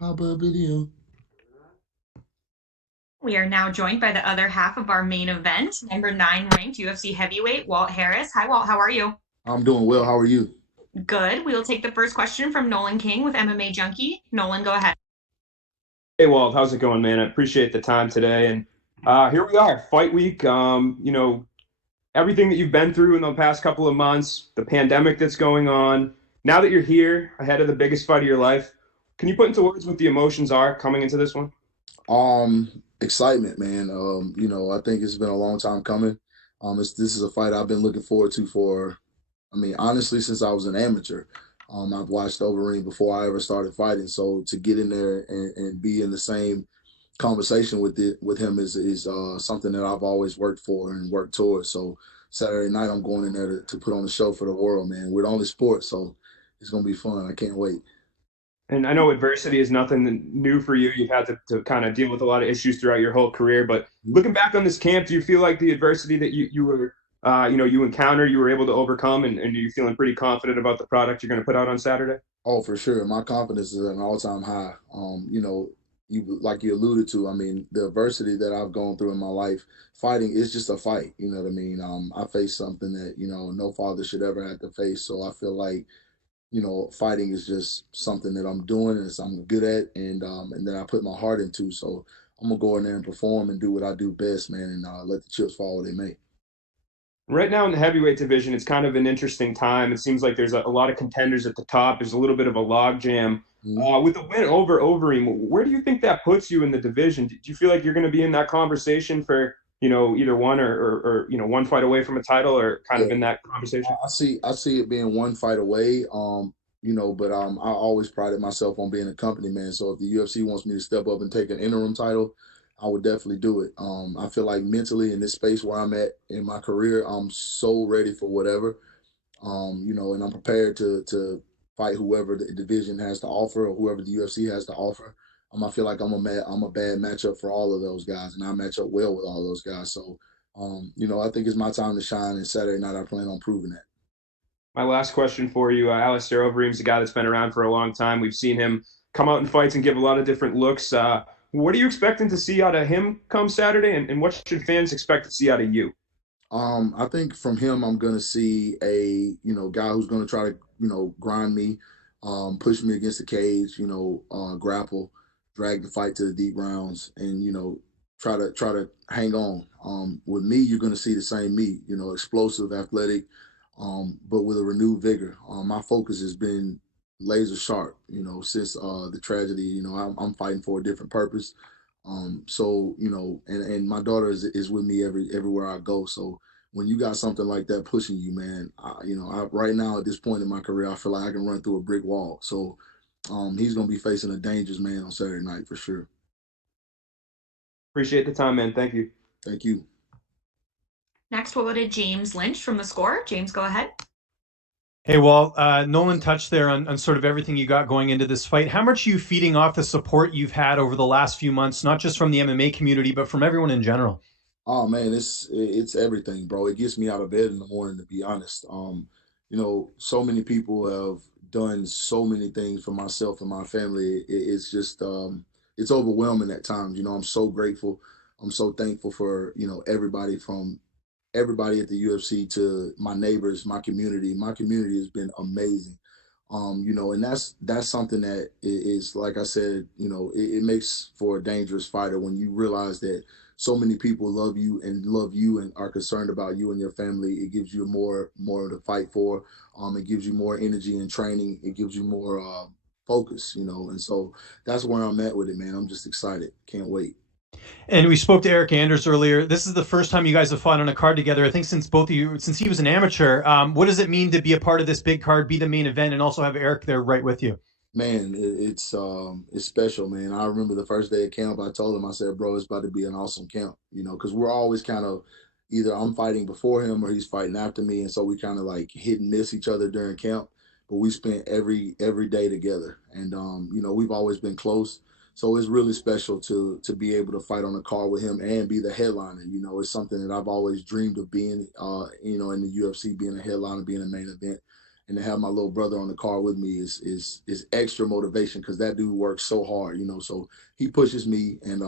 Pop-up video. We are now joined by the other half of our main event, number 9 ranked UFC heavyweight, Walt Harris. Hi, Walt. How are you? I'm doing well. How are you? Good. We will take the first question from Nolan King with MMA Junkie. Nolan, go ahead. Hey Walt, how's it going, man? I appreciate the time today. And here we are, fight week. Everything that you've been through in the past couple of months, the pandemic that's going on. Now that you're here, ahead of the biggest fight of your life, can you put into words what the emotions are coming into this one? Excitement, man. I think it's been a long time coming. This is a fight I've been looking forward to for, honestly, since I was an amateur. I've watched Overeem before I ever started fighting. So to get in there and be in the same conversation with him is something that I've always worked for and worked towards. So Saturday night I'm going in there to put on a show for the world, man. We're the only sport, so it's gonna be fun. I can't wait. And I know adversity is nothing new for you. You've had to kind of deal with a lot of issues throughout your whole career. But looking back on this camp, do you feel like the adversity that you encountered, you were able to overcome, and are you feeling pretty confident about the product you're going to put out on Saturday? Oh, for sure. My confidence is at an all-time high. You like you alluded to. I mean, the adversity that I've gone through in my life, fighting is just a fight. You know what I mean? I faced something that no father should ever have to face. So I feel like fighting is just something that I'm doing and I'm good at, and then I put my heart into. So I'm gonna go in there and perform and do what I do best, man, and let the chips fall where they may. Right now in the heavyweight division, it's kind of an interesting time. It seems like there's a lot of contenders at the top. There's a little bit of a logjam. Mhm. With the win over Overeem, where do you think that puts you in the division? Do you feel like you're going to be in that conversation for, either one or one fight away from a title or kind Yeah, of in that conversation? I see it being one fight away. But I always prided myself on being a company man. So if the UFC wants me to step up and take an interim title, I would definitely do it. I feel like mentally in this space where I'm at in my career, I'm so ready for whatever. And I'm prepared to fight whoever the division has to offer or whoever the UFC has to offer. I feel like I'm a bad matchup for all of those guys, and I match up well with all those guys. So, I think it's my time to shine. And Saturday night, I plan on proving that. My last question for you, Alistair Overeem's a guy that's been around for a long time. We've seen him come out in fights and give a lot of different looks. What are you expecting to see out of him come Saturday, and what should fans expect to see out of you? I think from him, I'm gonna see a guy who's gonna try to grind me, push me against the cage, grapple, drag the fight to the deep rounds, and try to hang on. With me, you're gonna see the same me, explosive, athletic, but with a renewed vigor. My focus has been laser sharp, since the tragedy. I'm fighting for a different purpose. So and my daughter is with me everywhere I go. So when you got something like that pushing you, man, right now at this point in my career, I feel like I can run through a brick wall. So he's gonna be facing a dangerous man on Saturday night for sure. Appreciate the time, man. Thank you. Thank you. Next, we'll go to James Lynch from The Score. James, go ahead. Hey, Walt, Nolan touched there on sort of everything you got going into this fight. How much are you feeding off the support you've had over the last few months, not just from the MMA community, but from everyone in general? Oh man, it's everything, bro. It gets me out of bed in the morning, to be honest. So many people have done so many things for myself and my family. It's just it's overwhelming at times. I'm so grateful. I'm so thankful for everybody from everybody at the UFC to my neighbors, my community. My community has been amazing. And that's something that is like I said, it makes for a dangerous fighter when you realize that so many people love you and are concerned about you and your family. It gives you more to fight for. It gives you more energy and training. It gives you more focus, and so that's where I'm at with it, man. I'm just excited. Can't wait. And we spoke to Eric Anders earlier. This is the first time you guys have fought on a card together. I think since both of you, since he was an amateur. What does it mean to be a part of this big card, be the main event, and also have Eric there right with you? Man, it's special, man. I remember the first day of camp. I told him, I said, "Bro, it's about to be an awesome camp." Because we're always kind of either I'm fighting before him or he's fighting after me, and so we kind of like hit and miss each other during camp. But we spent every day together, and we've always been close. So it's really special to be able to fight on a card with him and be the headliner. It's something that I've always dreamed of being. In the UFC, being a headliner, being a main event, and to have my little brother on the car with me is extra motivation because that dude works so hard, So he pushes me, and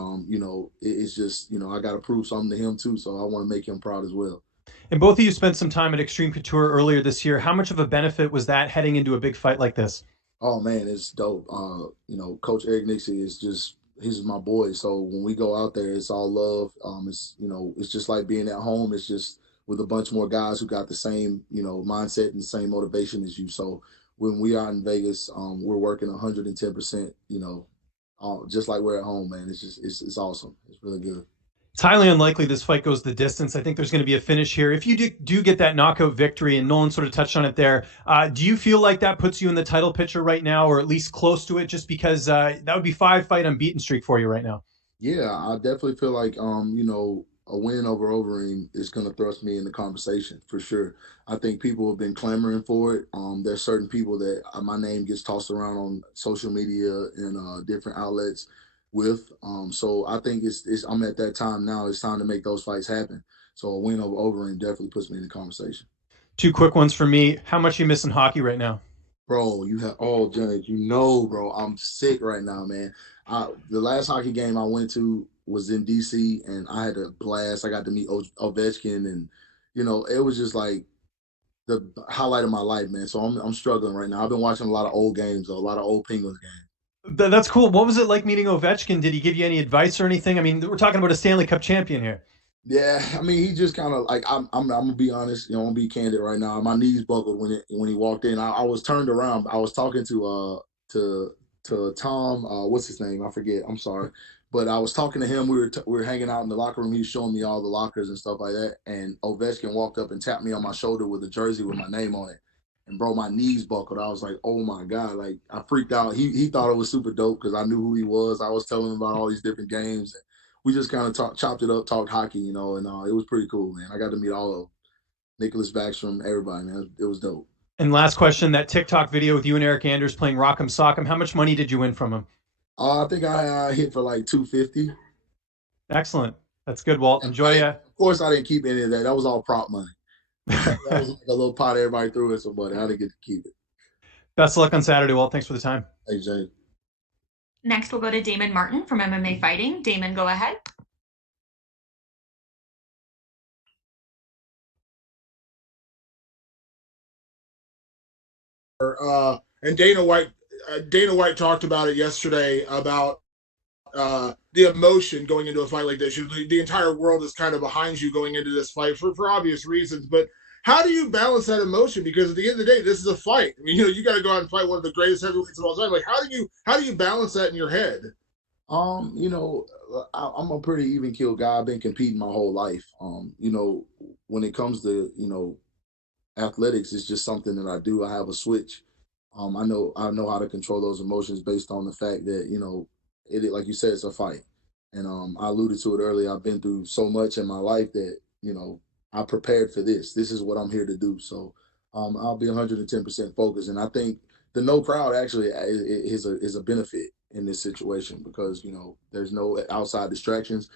it's just I got to prove something to him too. So I want to make him proud as well. And both of you spent some time at Extreme Couture earlier this year. How much of a benefit was that heading into a big fight like this? Oh man, it's dope. Coach Eric Nixie is just he's my boy. So when we go out there, it's all love. It's just like being at home. It's just with a bunch more guys who got the same, mindset and the same motivation as you. So when we are in Vegas, we're working 110%, just like we're at home, man. It's awesome. It's really good. It's highly unlikely this fight goes the distance. I think there's going to be a finish here. If you do get that knockout victory, and Nolan sort of touched on it there, do you feel like that puts you in the title picture right now, or at least close to it, just because that would be 5-fight unbeaten streak for you right now? Yeah, I definitely feel like a win over Overeem is going to thrust me in the conversation for sure. I think people have been clamoring for it. There's certain people that my name gets tossed around on social media and different outlets with. So I think it's I'm at that time now. It's time to make those fights happen. So a win over Overeem definitely puts me in the conversation. Two quick ones for me. How much are you missing hockey right now? Bro, James, bro, I'm sick right now, man. The last hockey game I went to was in DC, and I had a blast. I got to meet Ovechkin, and it was just like the highlight of my life, man. So I'm struggling right now. I've been watching a lot of old games, a lot of old Penguins games. That's cool. What was it like meeting Ovechkin? Did he give you any advice or anything? I mean, we're talking about a Stanley Cup champion here. Yeah, I mean, he just kind of like I'm gonna be honest, I'm gonna be candid right now. My knees buckled when he walked in. I was turned around. I was talking to Tom. What's his name? I forget. I'm sorry, but I was talking to him. We were hanging out in the locker room. He was showing me all the lockers and stuff like that. And Ovechkin walked up and tapped me on my shoulder with a jersey with my name on it. And bro, my knees buckled. I was like, oh my god, like I freaked out. He thought it was super dope because I knew who he was. I was telling him about all these different games. We just kind of chopped it up, talked hockey, and it was pretty cool, man. I got to meet all of them. Nicholas Backstrom, everybody, man. It was dope. And last question, that TikTok video with you and Eric Anders playing Rock'em Sock'em, how much money did you win from him? I think I hit for like 250. Excellent. That's good, Walt. Enjoy ya. Of course, I didn't keep any of that. That was all prop money. That was like a little pot everybody threw at somebody. I didn't get to keep it. Best of luck on Saturday, Walt. Thanks for the time. Hey, Jay. Next, we'll go to Damon Martin from MMA Fighting. Damon, go ahead. And Dana White talked about it yesterday about the emotion going into a fight like this. The entire world is kind of behind you going into this fight for obvious reasons. But how do you balance that emotion? Because at the end of the day, this is a fight. I mean, you got to go out and fight one of the greatest heavyweights of all time. Like, how do you balance that in your head? I'm a pretty even keel guy. I've been competing my whole life. When it comes to athletics, it's just something that I do. I have a switch. I know how to control those emotions based on the fact that it like you said, it's a fight. And I alluded to it earlier. I've been through so much in my life that I prepared for this. This is what I'm here to do. So I'll be 110% focused. And I think the no crowd actually is a benefit in this situation because there's no outside distractions.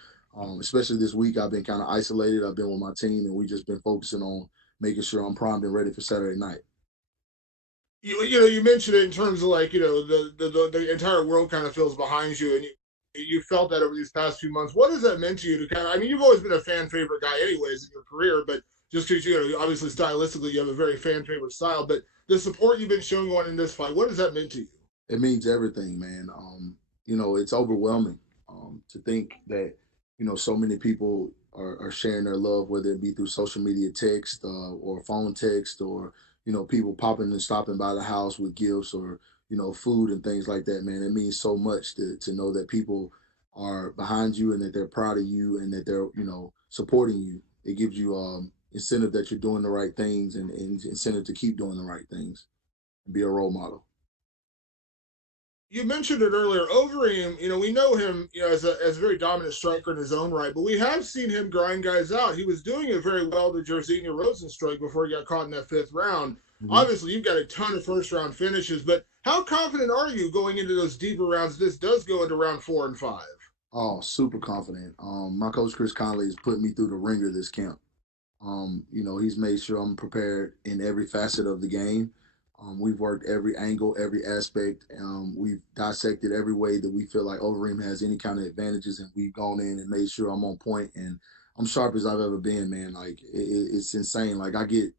Especially this week, I've been kind of isolated. I've been with my team, and we just been focusing on making sure I'm primed and ready for Saturday night. You mentioned it in terms of like the entire world kind of feels behind you, and you felt that over these past few months. What has that meant to you to kind of? I mean, you've always been a fan favorite guy, anyways, in your career, but just because obviously stylistically you have a very fan favorite style, but the support you've been showing on in this fight, what has that meant to you? It means everything, man. It's overwhelming to think that so many people are sharing their love, whether it be through social media text or phone text or people popping and stopping by the house with gifts or food and things like that, man. It means so much to know that people are behind you and that they're proud of you and that they're supporting you. It gives you incentive that you're doing the right things and incentive to keep doing the right things and be a role model. You mentioned it earlier. Overeem, we know him, as a very dominant striker in his own right, but we have seen him grind guys out. He was doing it very well to Jairzinho Rozenstruik before he got caught in that fifth round. Mm-hmm. Obviously, you've got a ton of first round finishes, but how confident are you going into those deeper rounds? This does go into round 4 and 5. Oh, super confident. My coach Chris Conley has put me through the ringer this camp. He's made sure I'm prepared in every facet of the game. We've worked every angle, every aspect. We've dissected every way that we feel like Overeem has any kind of advantages, and we've gone in and made sure I'm on point and I'm sharp as I've ever been, man. Like it's insane. Like I get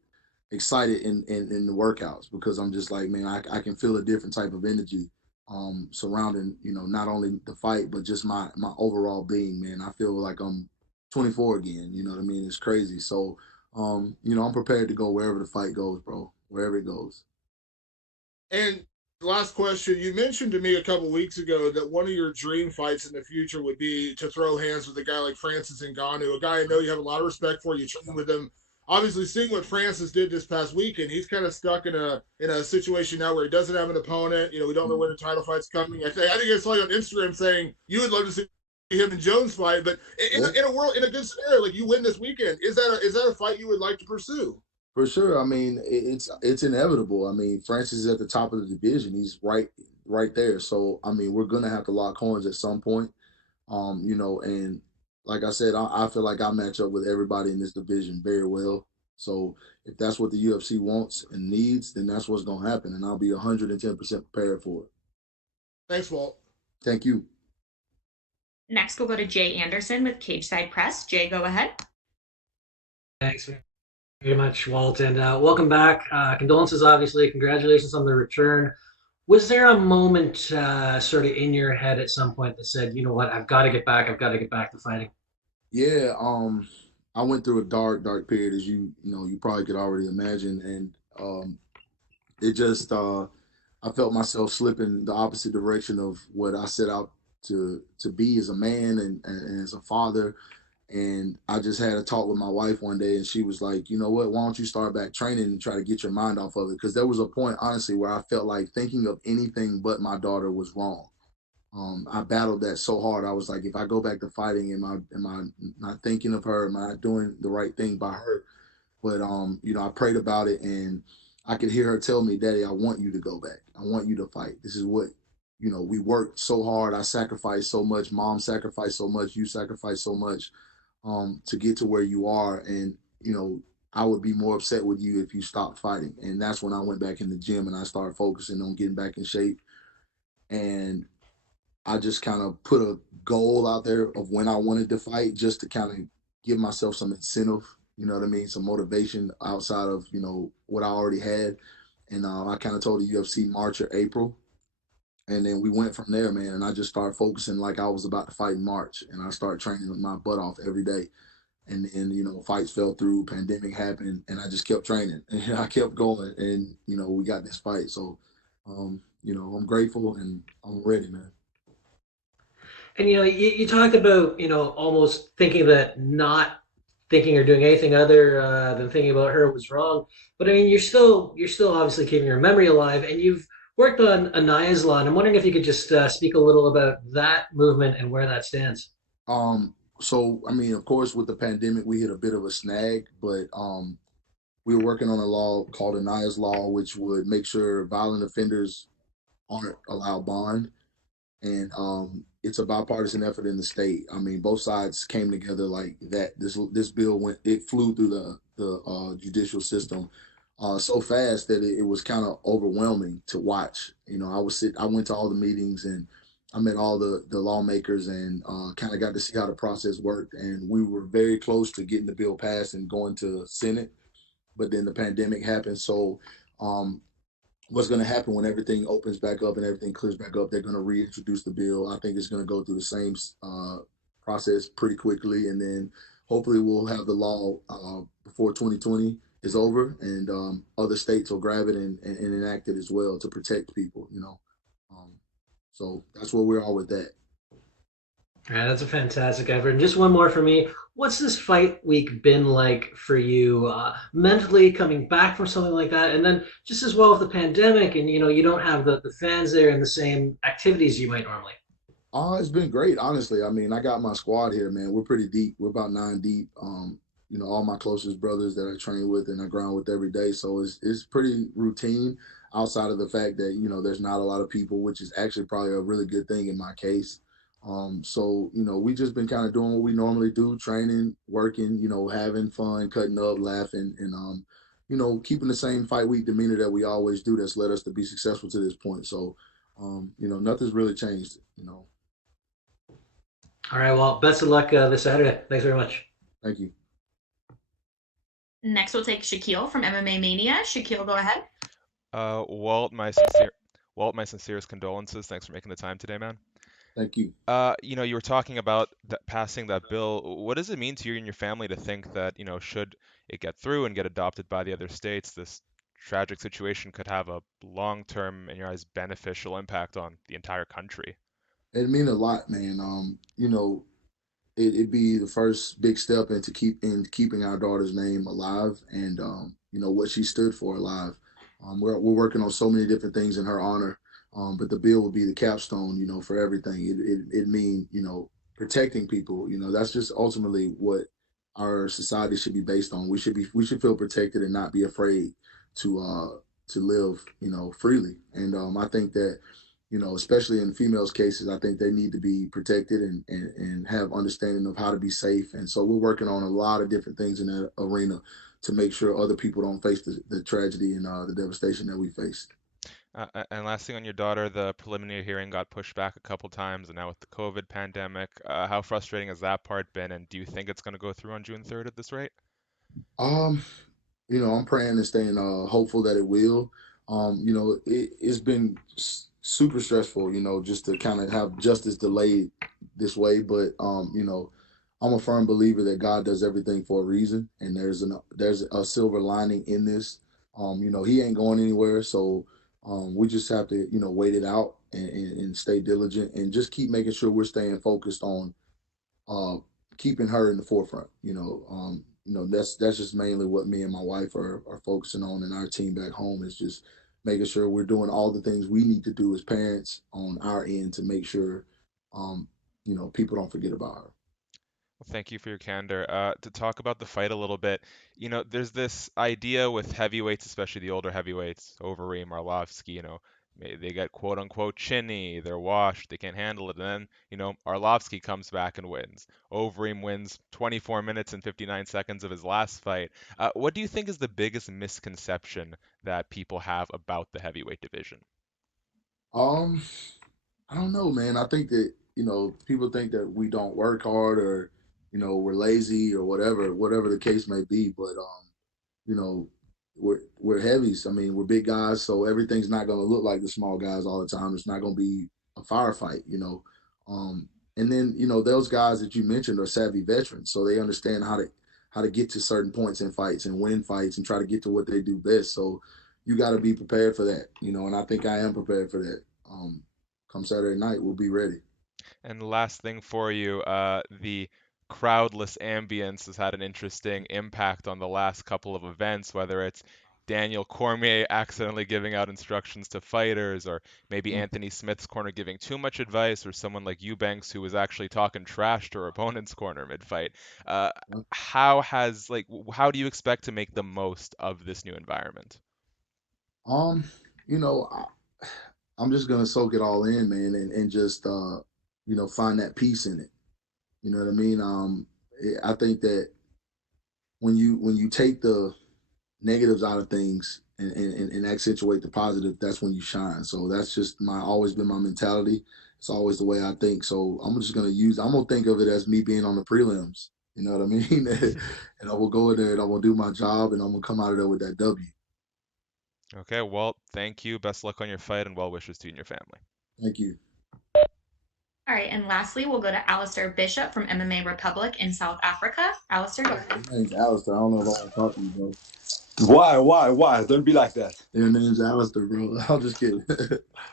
excited in the workouts because I'm just like, man, I can feel a different type of energy surrounding, not only the fight, but just my overall being, man. I feel like I'm 24 again, you know what I mean? It's crazy. So, I'm prepared to go wherever the fight goes, bro, wherever it goes. And last question, you mentioned to me a couple weeks ago that one of your dream fights in the future would be to throw hands with a guy like Francis Ngannou, a guy I know you have a lot of respect for. You train with him. Obviously, seeing what Francis did this past weekend, he's kind of stuck in a situation now where he doesn't have an opponent. We don't know when the title fight's coming. I think I saw you on Instagram saying you would love to see him and Jones fight, but in a good scenario, like you win this weekend, is that a fight you would like to pursue? For sure. I mean, it's inevitable. I mean, Francis is at the top of the division. He's right there. So I mean, we're gonna have to lock horns at some point. And like I said, I feel like I match up with everybody in this division very well. So if that's what the UFC wants and needs, then that's what's gonna happen, and I'll be 110% prepared for it. Thanks, Walt. Thank you. Next, we'll go to Jay Anderson with Cage Side Press. Jay, go ahead. Thanks very much, Walt, and welcome back. Condolences, obviously. Congratulations on the return. Was there a moment sort of in your head at some point that said, you know what, I've got to get back. I've got to get back to fighting? Yeah. I went through a dark period, as you probably could already imagine, and it just I felt myself slipping the opposite direction of what I set out to be as a man and as a father. And I just had a talk with my wife one day, and she was like, you know what, why don't you start back training and try to get your mind off of it? Because there was a point, honestly, where I felt like thinking of anything but my daughter was wrong. I battled that so hard. I was like, if I go back to fighting, am I not thinking of her? Am I not doing the right thing by her? But I prayed about it, and I could hear her tell me, Daddy, I want you to go back. I want you to fight. This is what we worked so hard. I sacrificed so much. Mom sacrificed so much. You sacrificed so much to get to where you are. And I would be more upset with you if you stopped fighting. And that's when I went back in the gym and I started focusing on getting back in shape. And I just kind of put a goal out there of when I wanted to fight, just to kind of give myself some incentive, you know what I mean? Some motivation outside of, what I already had. And I kind of told the UFC March or April. And then we went from there, man. And I just started focusing like I was about to fight in March. And I started training my butt off every day. And then, fights fell through, pandemic happened, and I just kept training. And I kept going. And, we got this fight. So, I'm grateful and I'm ready, man. And you talked about almost thinking that not thinking or doing anything other than thinking about her was wrong. But I mean, you're still obviously keeping your memory alive, and you've worked on Anaya's Law. And I'm wondering if you could just speak a little about that movement and where that stands. So I mean, of course, with the pandemic, we hit a bit of a snag, but we were working on a law called Anaya's Law, which would make sure violent offenders aren't allowed bond. And it's a bipartisan effort in the state. I mean, both sides came together like that. This bill flew through the judicial system so fast that it was kind of overwhelming to watch. I went to all the meetings and I met all the lawmakers and kind of got to see how the process worked. And we were very close to getting the bill passed and going to Senate, but then the pandemic happened. So what's going to happen when everything opens back up and everything clears back up? They're going to reintroduce the bill. I think it's going to go through the same process pretty quickly, and then hopefully we'll have the law before 2020 is over, and other states will grab it and enact it as well to protect people. So that's where we're all with that. All right, that's a fantastic effort. And just one more for me. What's this fight week been like for you mentally coming back from something like that? And then just as well with the pandemic and, you don't have the fans there and the same activities you might normally. It's been great, honestly. I mean, I got my squad here, man. We're pretty deep. We're about 9 deep. All my closest brothers that I train with and I grind with every day. So it's pretty routine outside of the fact that, there's not a lot of people, which is actually probably a really good thing in my case. So, we just been kind of doing what we normally do, training, working, having fun, cutting up, laughing. And, keeping the same fight week demeanor that we always do that's led us to be successful to this point. So, nothing's really changed. All right. Well, best of luck this Saturday. Thanks very much. Thank you. Next, we'll take Shaquille from MMA Mania. Shaquille, go ahead. Walt, my sincerest condolences. Thanks for making the time today, man. Thank you. You were talking about passing that bill. What does it mean to you and your family to think that, should it get through and get adopted by the other states, this tragic situation could have a long-term, in your eyes, beneficial impact on the entire country? It mean a lot, man. It'd be the first big step in keeping our daughter's name alive, and what she stood for alive. We're working on so many different things in her honor, but the bill will be the capstone, for everything. It mean protecting people. That's just ultimately what our society should be based on. We should feel protected and not be afraid to live freely. And I think that especially in females' cases, I think they need to be protected and have understanding of how to be safe. And so we're working on a lot of different things in that arena to make sure other people don't face the tragedy and the devastation that we faced. And last thing on your daughter, the preliminary hearing got pushed back a couple times, and now with the COVID pandemic, how frustrating has that part been? And do you think it's going to go through on June 3rd at this rate? Um, I'm praying and staying hopeful that it will. It's been super stressful, just to kind of have justice delayed this way. But I'm a firm believer that God does everything for a reason, and there's a silver lining in this. He ain't going anywhere, so we just have to wait it out and stay diligent and just keep making sure we're staying focused on uh, keeping her in the forefront. That's just mainly what me and my wife are focusing on, and our team back home is just making sure we're doing all the things we need to do as parents on our end to make sure, people don't forget about her. Well, thank you for your candor. To talk about the fight a little bit, there's this idea with heavyweights, especially the older heavyweights, Overeem, Arlovsky, they get quote unquote chinny, they're washed, they can't handle it. And then, Arlovsky comes back and wins. Overeem wins 24 minutes and 59 seconds of his last fight. What do you think is the biggest misconception that people have about the heavyweight division? Um, I don't know, man. I think that people think that we don't work hard or we're lazy or whatever the case may be. But you know, we're heavies. I mean, we're big guys, so everything's not going to look like the small guys all the time. It's not going to be a firefight. Um, and then those guys that you mentioned are savvy veterans, so they understand how to get to certain points in fights and win fights and try to get to what they do best. So you got to be prepared for that. And I think I am prepared for that. Come Saturday night, we'll be ready. And last thing for you, the crowdless ambience has had an interesting impact on the last couple of events, whether it's Daniel Cormier accidentally giving out instructions to fighters, or maybe Anthony Smith's corner giving too much advice, or someone like Eubanks who was actually talking trash to her opponent's corner mid-fight. Uh, how do you expect to make the most of this new environment? Um, I'm just gonna soak it all in, man, and just find that peace in it. You know what I mean? I think that when you take the negatives out of things and accentuate the positive, that's when you shine. So that's just my always been my mentality. It's always the way I think. So I'm gonna think of it as me being on the prelims. You know what I mean? And I will go in there and I will do my job and I'm gonna come out of there with that W. Okay, Walt, thank you. Best luck on your fight and well wishes to you and your family. Thank you. All right, and lastly, we'll go to Alistair Bishop from MMA Republic in South Africa. Alistair, go ahead. My name's Alistair. I don't know if I want to talk to you, bro. Why? Don't be like that. Your name's Alistair, bro. I'm just kidding.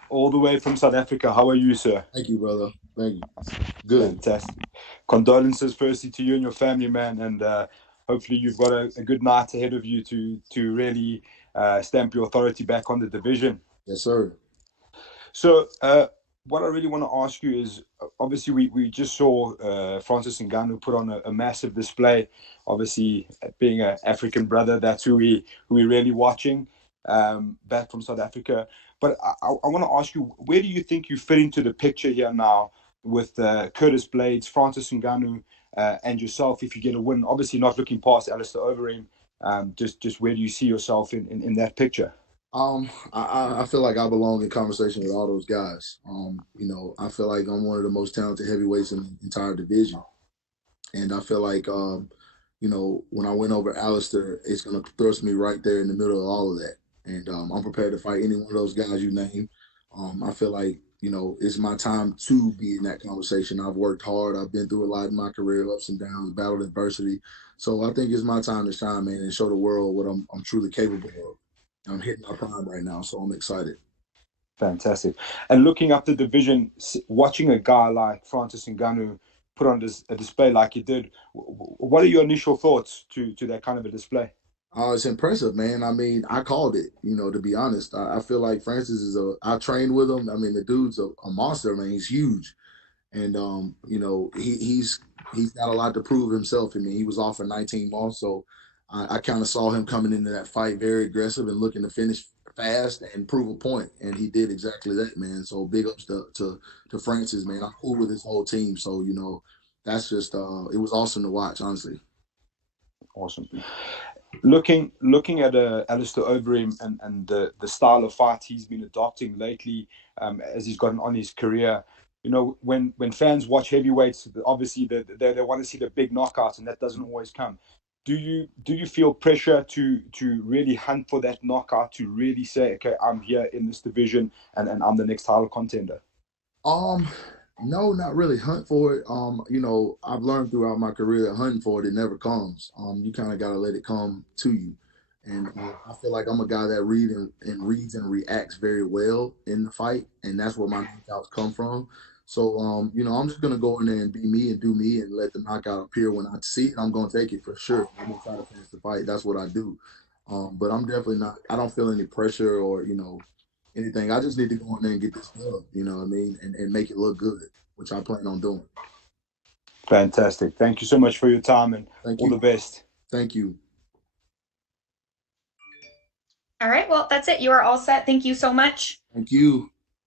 All the way from South Africa. How are you, sir? Thank you, brother. Thank you. Good. Fantastic. Condolences, firstly, to you and your family, man. And hopefully, you've got a good night ahead of you to really stamp your authority back on the division. Yes, sir. So, what I really want to ask you is, obviously, we just saw Francis Ngannou put on a massive display. Obviously, being an African brother, that's who we're really watching back from South Africa. But I want to ask you, where do you think you fit into the picture here now with Curtis Blades, Francis Ngannou, and yourself if you get a win? Obviously, not looking past Alistair Overeem. Just where do you see yourself in that picture? I feel like I belong in conversation with all those guys. I feel like I'm one of the most talented heavyweights in the entire division. And I feel like, when I went over Alistair, it's going to thrust me right there in the middle of all of that. And I'm prepared to fight any one of those guys you name. I feel like, it's my time to be in that conversation. I've worked hard. I've been through a lot in my career, ups and downs, battled adversity. So I think it's my time to shine, man, and show the world what I'm truly capable of. I'm hitting my prime right now, so I'm excited. Fantastic. And looking up the division, watching a guy like Francis Ngannou put on a display like he did, what are your initial thoughts to that kind of a display? It's impressive, man. I mean, I called it, to be honest. I feel like Francis I trained with him. I mean, the dude's a monster, man. He's huge. And, he's got a lot to prove himself. I mean, he was off for 19 months. So I kind of saw him coming into that fight very aggressive and looking to finish fast and prove a point. And he did exactly that, man. So big ups to Francis, man. I'm cool with his whole team. So, that's just, it was awesome to watch, honestly. Awesome. Looking at Alistair Overeem and the style of fight he's been adopting lately, as he's gotten on his career, when fans watch heavyweights, obviously they want to see the big knockouts, and that doesn't always come. Do you feel pressure to really hunt for that knockout, to really say, okay, I'm here in this division and I'm the next title contender? No, not really hunt for it. I've learned throughout my career that hunting for it never comes. You kind of got to let it come to you. And I feel like I'm a guy that reads and reacts very well in the fight, and that's where my knockouts come from. So, I'm just gonna go in there and be me and do me and let the knockout appear when I see it. I'm gonna take it for sure. I'm gonna try to finish the fight. That's what I do. But I'm definitely not. I don't feel any pressure or anything. I just need to go in there and get this dub. You know what I mean, and make it look good, which I plan on doing. Fantastic. Thank you so much for your time, and Thank all you. the best. Thank you. All right, well, that's it. You are all set. Thank you so much. Thank you.